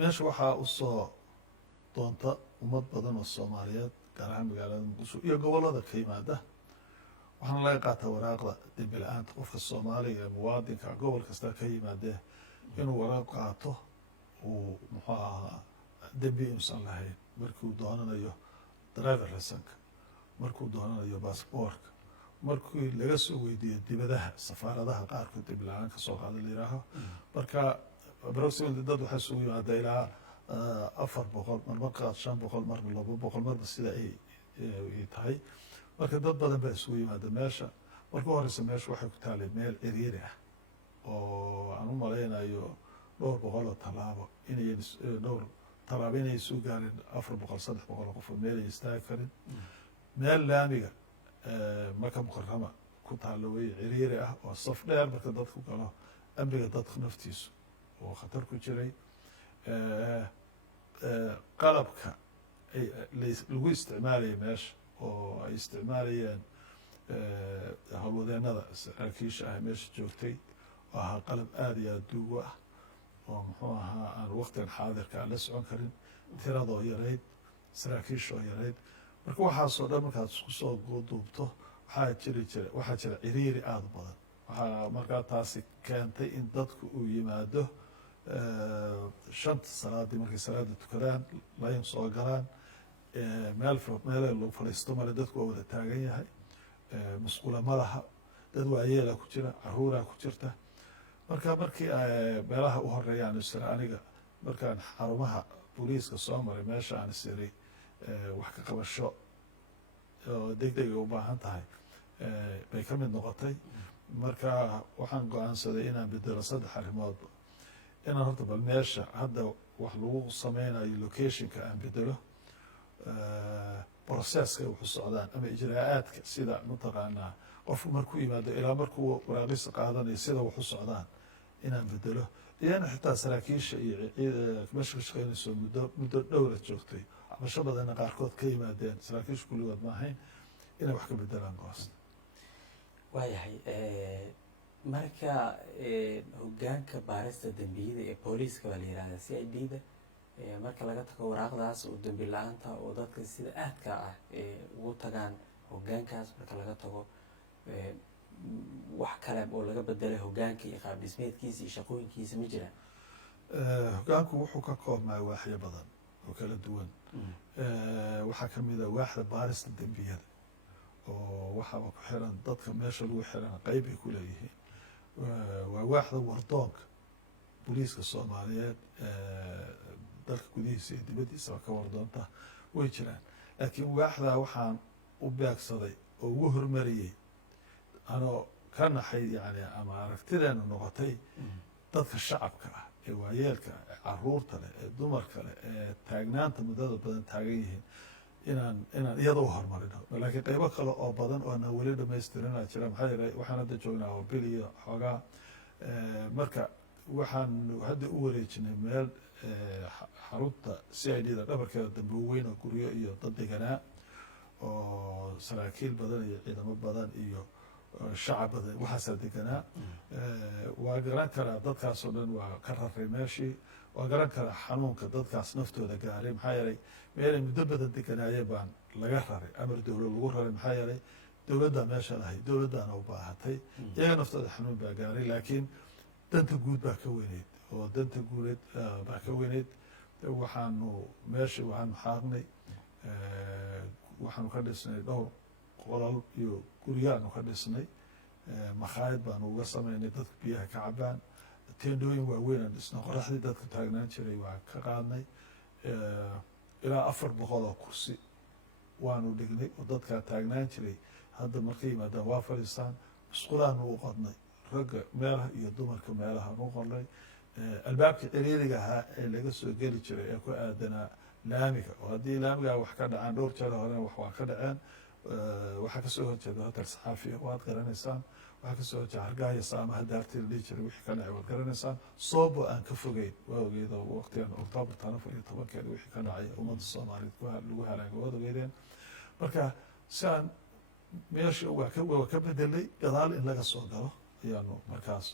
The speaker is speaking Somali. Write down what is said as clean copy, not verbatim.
meesha waxaa usoo doonta ummad badan oo soomaaliyeed gaar ahaan magaalada muqdisho iyo gobollada ka yimaada waxaana laga qaataa waraaqda dembi la-aanta qofka soomaaliga ee muwaadinka gobol kasta ka yimaadee inuu waraaq qaato uu muxuu ahaa dembi inuusan lahayn markuu doonanayo driver licenka markuu doonanayo baasboorka markii laga soo weydiiyo dibadaha safaaradaha qaarkood dembi la-aan kasoo qaada la yihaaho marka approximately dad waxaa isugu yimaada ilaa 400 marmar qaad 500 marna 200 marba sida ay tahay marka dad badan baa isugu yimaada meesha marka horeysa meesha waxay ku taalay meel ciriiri ah oo aan u malaynayo dhowr boqol oo tallaabo inay dhowr tallaabo inay soo gaareen 400 300 qof meel ay istaagi karin meel laamiga maka mukarrama ku taalo way ciriiri ah oo saf dheer marka dadku galo amniga dadka naftiisu oo khatar ku jiray qalabka lagu isticmaalaya meesha oo ay isticmaalayeen howlwadeenada saraakiisha ah meesha joogtay oo ahaa qalab aada iyo aada duugo ah oo muxuu ahaa aan waqtigan xaadirka aan la socon karin tiradoo yarayd saraakiisha oo yarayd marka waxaasoo dhan markaad isku soo duubto waxaa jira ciriiri aada u badan waxaa markaa taasi keentay in dadku uu yimaado shanta salaadii markay salaada tukadaan layn soo galaan meela lagu fadhiisto male dadku waa wada taagan yahay musqula ma laha dad waayeela ku jira caruuraa ku jirta marka markii meelaha u horeeyaan isira aniga markaan xarumaha booliiska soo maray meesha aan isiray wax ka qabasho oo degdega u baahan tahay bay ka mid noqotay marka waxaan go-aansaday inaan bedelo 3 arrimoodba inaan horta bal meesha hadda wax lagu sameynayo locationka aan bedelo processka wuxuu socdaan ama ijraa'aadka sida mataqaanaa qofku markuu yimaado ilaa markuu waraaqisa qaadanayo sida wuxu socdaan inaan bedelo iyo in xitaa saraakiisha iyo meesha ka shaqeynayso muddo dhowra joogtay cabasho badanna qaarkood ka yimaadeen saraakiisha kulligood ma ahayn inay wax ka bedelaan goosta waayahay marka hogaanka baarista dembiyada ee booliiska baa la yihahdaa c i d da marka laga tago waraaqdaas oo dembi la-aanta oo dadka sida aadka ah ugu tagaan hogaankaas marka laga tago wax kale oo laga bedelay hogaanka iyo qaab dhismeedkiisa iyo shaqooyinkiisa ma jiraan hogaanku wuxuu ka koobmaa waaxyo badan oo kala duwan waxaa ka mid a waaxda baarista dembiyada oo waxaaba ku xiran dadka meesha lagu xiran qeyb ay ku leeyihiin waa waaxda wardoonka booliiska soomaaliyeed dalka gudihiisa iyo dibaddiisaba ka wardoonta way jiraan laakiin waaxdaa waxaan u beegsaday oo ugu hormariyey anoo ka naxay yani ama aragtideenu noqotay dadka shacabka ah ee waayeelka ah ee caruurta leh ee dumarka leh ee taagnaanta muddada badan taagan yihiin inaan iyada u horumarino laakiin qeybo kale oo badan oo aanan weli dhamaystirinaa jira maxaa yeelay waxaan hadda joognaa oo bil iyo xoogaa marka waxaan hadda u wareejinay meel xarunta c i d da dhabarkeeda dambe weyn oo guryo iyo dad deganaa oo saraakiil badan iyo ciidamo badan iyo shacab badan waxaasaa deganaa waa garan karaa dadkaasoo dhan waa ka raray meeshii waa garan karaa xanuunka dadkaas naftooda gaaray maxaa yeelay meelay muddo badan deganaayeen baan laga raray amar dowlo lagu raray maxaa yeelay dowladdaa meesha lahay dowladdaana u baahatay iyaga naftooda xanuun baa gaaray laakiin danta guud baa ka weyneyd oo danta guuleed baa ka weyneyd waxaanu meeshii waxaanu xaaqnay waxaanu ka dhisnay dhowr qolal iyo guryaanu ka dhisnay makhaayad baanu uga sameynay dadka biyaha ka cabaan teendhooyin waaweyn aan dhisnay qoraxdii dadka taagnaan jiray waa ka qaadnay ilaa 400 oo kursi waanu dhignay oo dadkaa taagnaan jiray hadda markay yimaadaan waa fadhiistaan musqulaanu u qodnay ragga meelaha iyo dumarka meelahaanu u qodnay albaabka ciriiriga ahaa ee laga soo geli jiray ee ku aadanaa laamiga oo haddii laamigaa wax ka dhacaan dhowr jeer horena wax waa ka dhaceen waxaa kasoo horjeeda hotel saxaafiya waad garanaysaan waxaa kasoo horjeeda hargahaya saamaha daartii la dhihi jiray wixii ka dhacay waad garanaysaan soobo aan ka fogeyn waa ogeyd oo waqtigan oktoobar 14 wixii ka dhacay ummadda soomaaliyeed lagu halaagay waad ogeydeen marka si aan meesha waa ka bedelay gadaal in laga soo galo ayaanu markaas